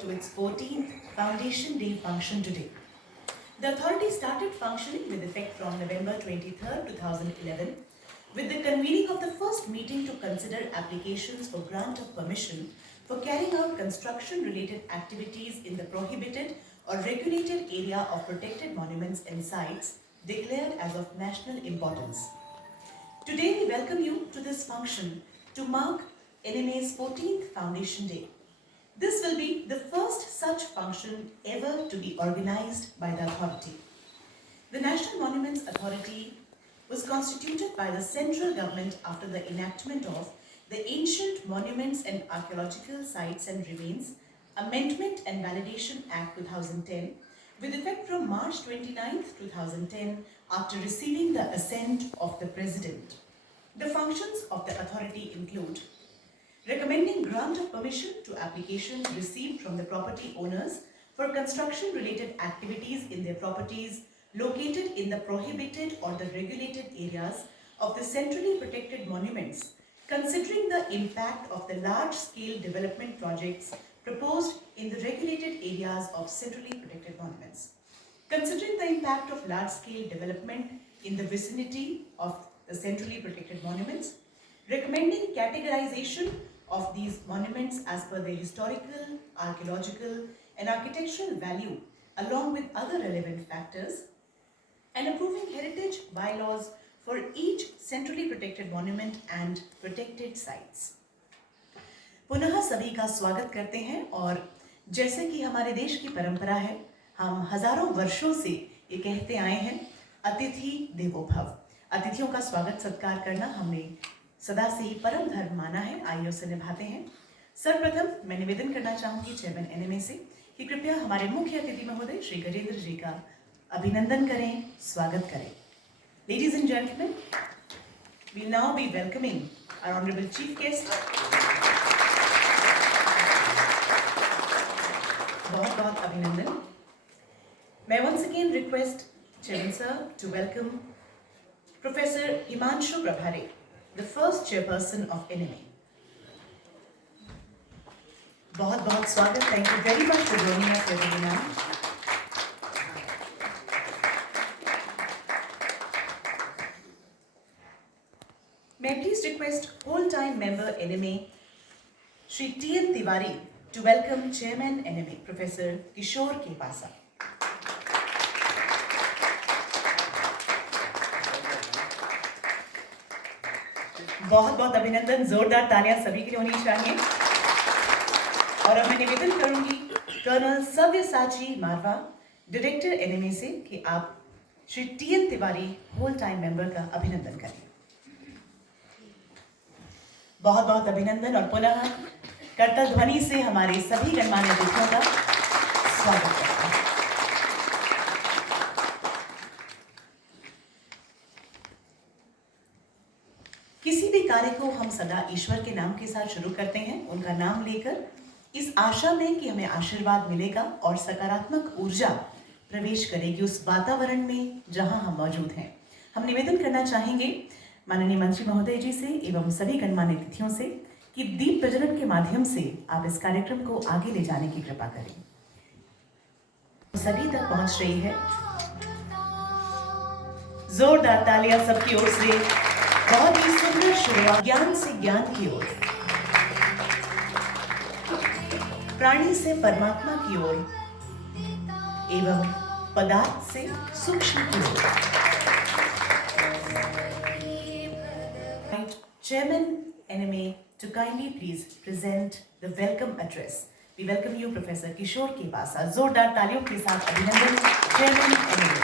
to its 14th Foundation Day function today. The authority started functioning with effect from November 23, 2011, with the convening of the first meeting to consider applications for grant of permission for carrying out construction-related activities in the prohibited or regulated area of protected monuments and sites declared as of national importance. Today we welcome you to this function to mark NMA's 14th Foundation Day. This will be the first such function ever to be organized by the authority. The National Monuments Authority was constituted by the central government after the enactment of the Ancient Monuments and Archaeological Sites and Remains Amendment and Validation Act 2010 with effect from March 29, 2010 after receiving the assent of the President. The functions of the authority include recommending grant of permission to applications received from the property owners for construction-related activities in their properties located in the prohibited or the regulated areas of the centrally protected monuments, considering the impact of the large-scale development projects proposed in the regulated areas of centrally protected monuments. Considering the impact of large-scale development in the vicinity of the centrally protected monuments, recommending categorization of these monuments as per their historical, archaeological, and architectural value, along with other relevant factors, and approving heritage bylaws for each centrally protected monument and protected sites. पुनः सभी का स्वागत करते हैं और जैसे कि हमारे देश की परंपरा है, हम हजारों वर्षों से ये कहते आए हैं, अतिथि देवो भव। अतिथियों का स्वागत सत्कार करना हमने सदा से ही परम धर्म माना है, आइए उसे निभाते हैं। सर्वप्रथम मैं निवेदन करना चाहूंगी चेयरमैन एनएमए से कि कृपया हमारे मुख्य अतिथि महोदय श्री गजेंद्र जी का अभिनंदन करें, स्वागत करें। Ladies and gentlemen, we'll now be welcoming our honorable chief guest. बहुत-बहुत अभिनंदन। May once again request Chairman Sir to welcome Professor Himanshu Prabhare, the first chairperson of NMA. बहुत-बहुत स्वागत। Thank you very much for joining us here today, ma'am. May I please request whole-time member NMA, Shri T.N. Tiwari, to welcome Chairman NMA, Professor Kishore K. Pasa. बहुत-बहुत अभिनंदन, जोरदार तालियां सभी के लिए होनी चाहिए। और अब मैं निवेदन करूंगी colonel Savyasachi Marwah, director NMA से कि आप Shri TN. Tiwari whole time member का अभिनंदन करें। बहुत-बहुत अभिनंदन और पुनः करतल ध्वनि से हमारे सभी गणमान्य अतिथियों का स्वागत करते हैं। किसी भी कार्य को हम सदा ईश्वर के नाम के साथ शुरू करते हैं, उनका नाम लेकर, इस आशा में कि हमें आशीर्वाद मिलेगा और सकारात्मक ऊर्जा प्रवेश करेगी उस वातावरण में जहां हम मौजूद हैं। हम निवेदन करना चाहेंगे माननीय मंत्री महोदय जी से एवं सभी गणमान्य अतिथियों से कि दीप प्रज्वलन के माध्यम से आप इस कार्यक्रम को आगे ले जाने की कृपा करें। सभी तक पहुंच रही है। जोरदार तालियां सबकी ओर से। बहुत ही सुंदर शुरुआत ज्ञान से ज्ञान की ओर, प्राणी से परमात्मा की ओर एवं पदार्थ से सूक्ष्म की ओर। Chairman NMA to kindly please present the welcome address. We welcome you, Professor Kishore K. Pasa. जोरदार तालियों के साथ अभिनंदन, Chairman NMA.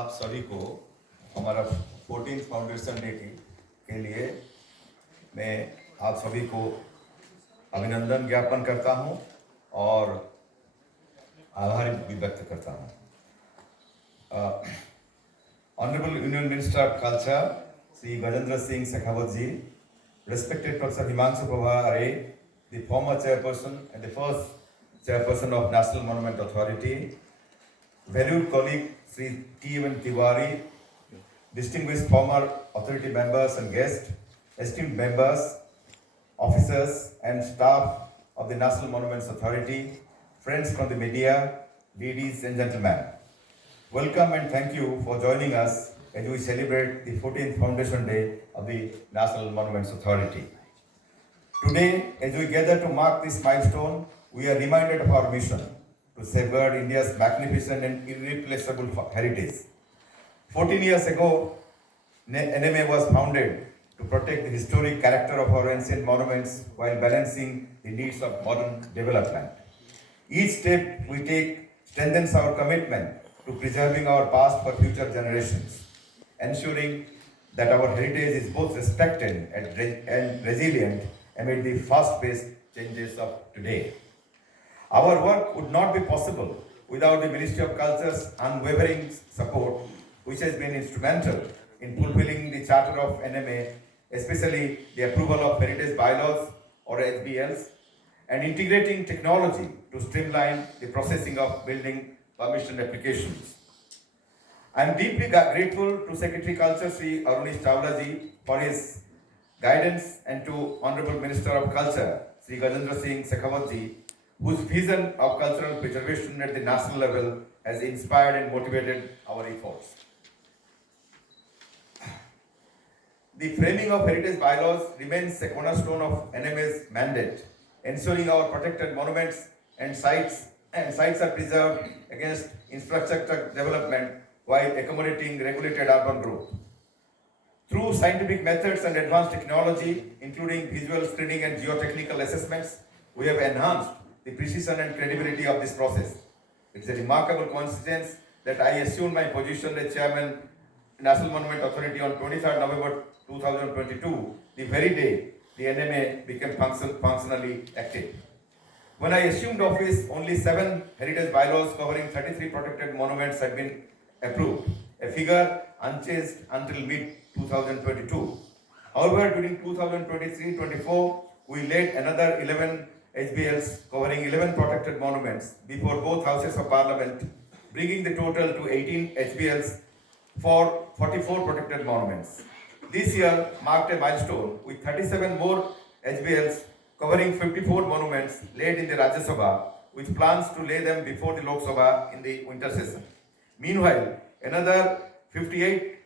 आप सभी को हमारा 14th फाउंडेशन डे के लिए मैं आप सभी को अभिनंदन ज्ञापन करता हूं और आभार भी व्यक्त करता हूं। Honourable union minister of culture Shri Gajendra Singh Shekhawat ji, respected Professor Himanshu Prabhare, the former chairperson and the first chairperson of National Monument Authority, valued colleague Sri T.M. Tiwari, distinguished former authority members and guests, esteemed members, officers and staff of the National Monuments Authority, friends from the media, ladies and gentlemen. Welcome and thank you for joining us as we celebrate the 14th Foundation Day of the National Monuments Authority. Today, as we gather to mark this milestone, we are reminded of our mission to safeguard India's magnificent and irreplaceable heritage. 14 years ago, NMA was founded to protect the historic character of our ancient monuments while balancing the needs of modern development. Each step we take strengthens our commitment to preserving our past for future generations, ensuring that our heritage is both respected and resilient amid the fast-paced changes of today. Our work would not be possible without the Ministry of Culture's unwavering support, which has been instrumental in fulfilling the charter of NMA, especially the approval of heritage bylaws or HBLs, and integrating technology to streamline the processing of building permission applications. I am deeply grateful to Secretary Culture Sri Arunish Chawla ji for his guidance and to Honorable Minister of Culture Sri Gajendra Singh Shekhawat ji, whose vision of cultural preservation at the national level has inspired and motivated our efforts. The framing of heritage bylaws remains a cornerstone of NMA's mandate, ensuring our protected monuments and sites are preserved against infrastructure development while accommodating regulated urban growth. Through scientific methods and advanced technology, including visual screening and geotechnical assessments, we have enhanced the precision and credibility of this process. It is a remarkable coincidence that I assumed my position as Chairman National Monument Authority on 23rd November 2022, the very day the NMA became functionally active. When I assumed office, only 7 heritage bylaws covering 33 protected monuments had been approved, a figure unchanged until mid-2022. However, during 2023-24, we laid another 11 HBLs covering 11 protected monuments before both houses of parliament, bringing the total to 18 HBLs for 44 protected monuments. This year marked a milestone with 37 more HBLs covering 54 monuments laid in the Rajya Sabha, with plans to lay them before the Lok Sabha in the winter session. Meanwhile, another 58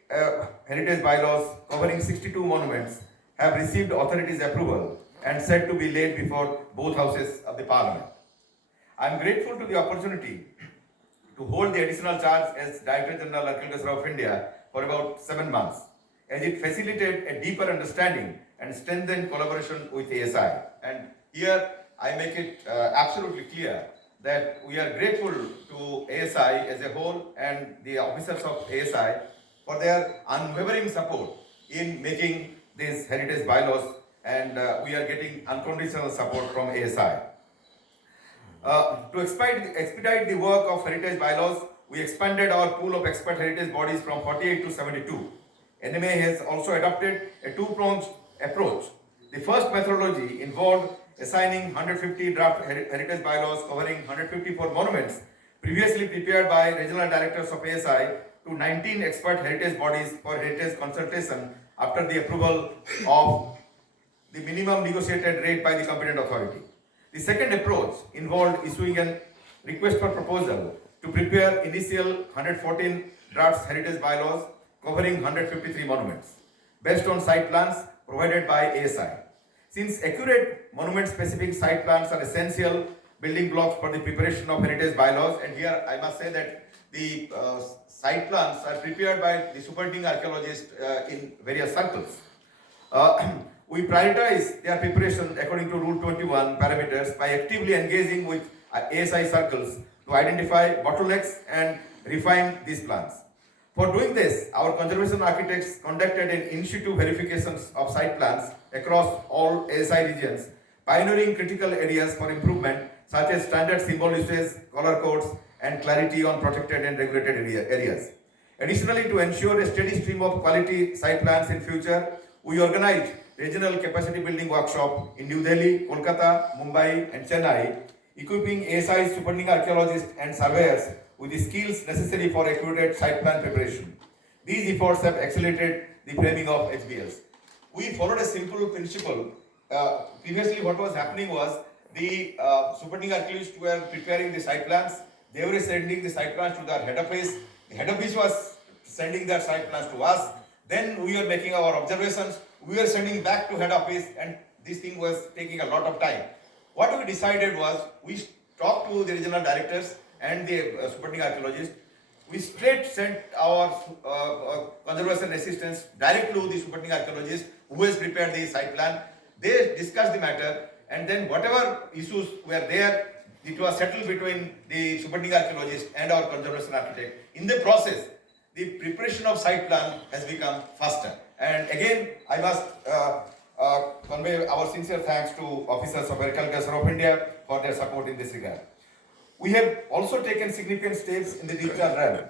heritage bylaws covering 62 monuments have received authorities' approval and said to be laid before both houses of the parliament. I am grateful to the opportunity to hold the additional charge as Director General Archaeology of India for about 7 months, as it facilitated a deeper understanding and strengthened collaboration with ASI. And here I make it absolutely clear that we are grateful to ASI as a whole and the officers of ASI for their unwavering support in making these heritage bylaws, and we are getting unconditional support from ASI. To expedite the work of heritage bylaws, we expanded our pool of expert heritage bodies from 48 to 72. NMA has also adopted a two-pronged approach. The first methodology involved assigning 150 draft heritage bylaws covering 154 monuments previously prepared by regional directors of ASI to 19 expert heritage bodies for heritage consultation after the approval of the minimum negotiated rate by the competent authority. The second approach involved issuing a request for proposal to prepare initial 114 draft heritage bylaws covering 153 monuments based on site plans provided by ASI. Since accurate monument-specific site plans are essential building blocks for the preparation of heritage bylaws, and here I must say that the site plans are prepared by the superintending archaeologist in various circles. We prioritize their preparation according to Rule 21 parameters by actively engaging with ASI circles to identify bottlenecks and refine these plans. For doing this, our conservation architects conducted an in situ verifications of site plans across all ASI regions, pioneering critical areas for improvement such as standard symbol usage, color codes, and clarity on protected and regulated areas. Additionally, to ensure a steady stream of quality site plans in future, we organized regional capacity building workshop in New Delhi, Kolkata, Mumbai, and Chennai, equipping ASI superintending archaeologists and surveyors with the skills necessary for accurate site plan preparation. These efforts have accelerated the framing of HBLs. We followed a simple principle. Previously, what was happening was the superintending archaeologists were preparing the site plans. They were sending the site plans to their head office. The head office was sending their site plans to us. Then we were making our observations. We were sending back to head office, and this thing was taking a lot of time. What we decided was we talked to the regional directors and the superintending archaeologists. We straight sent our conservation assistants direct to the superintending archaeologist who has prepared the site plan. They discussed the matter, and then whatever issues were there, it was settled between the superintending archaeologist and our conservation architect. In the process, the preparation of site plan has become faster. And again, I must convey our sincere thanks to officers of Agriculture of India for their support in this regard. We have also taken significant steps in the digital realm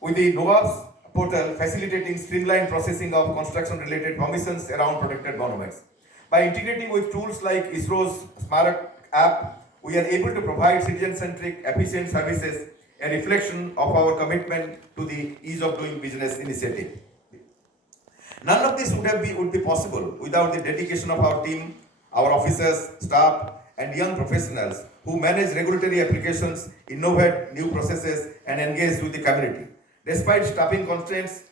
with the Novabs portal facilitating streamlined processing of construction-related permissions around protected monuments. By integrating with tools like ISRO's Smarak app, we are able to provide citizen-centric, efficient services, a reflection of our commitment to the ease of doing business initiative. None of this would be possible without the dedication of our team, our officers, staff, and young professionals who manage regulatory applications, innovate new processes, and engage with the community. Despite staffing constraints,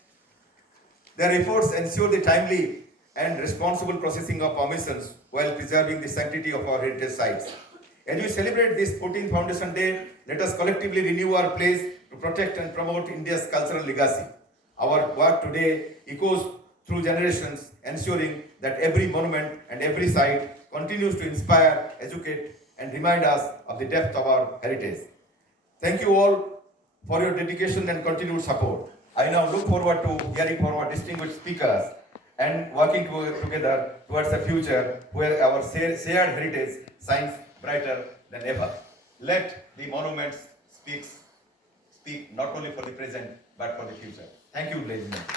their efforts ensure the timely and responsible processing of permissions while preserving the sanctity of our heritage sites. As we celebrate this 14th Foundation Day, let us collectively renew our pledge to protect and promote India's cultural legacy. Our work today echoes through generations, ensuring that every monument and every site continues to inspire, educate, and remind us of the depth of our heritage. Thank you all for your dedication and continued support. I now look forward to hearing from our distinguished speakers and working together towards a future where our shared heritage shines brighter than ever. Let the monuments speak not only for the present but for the future. Thank you, ladies and gentlemen.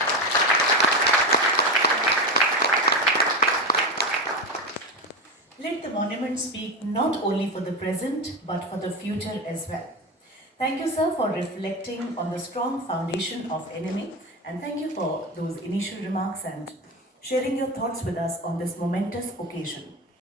Let the monument speak not only for the present but for the future as well. Thank you, sir, for reflecting on the strong foundation of NMA, and thank you for those initial remarks and sharing your thoughts with us on this momentous occasion.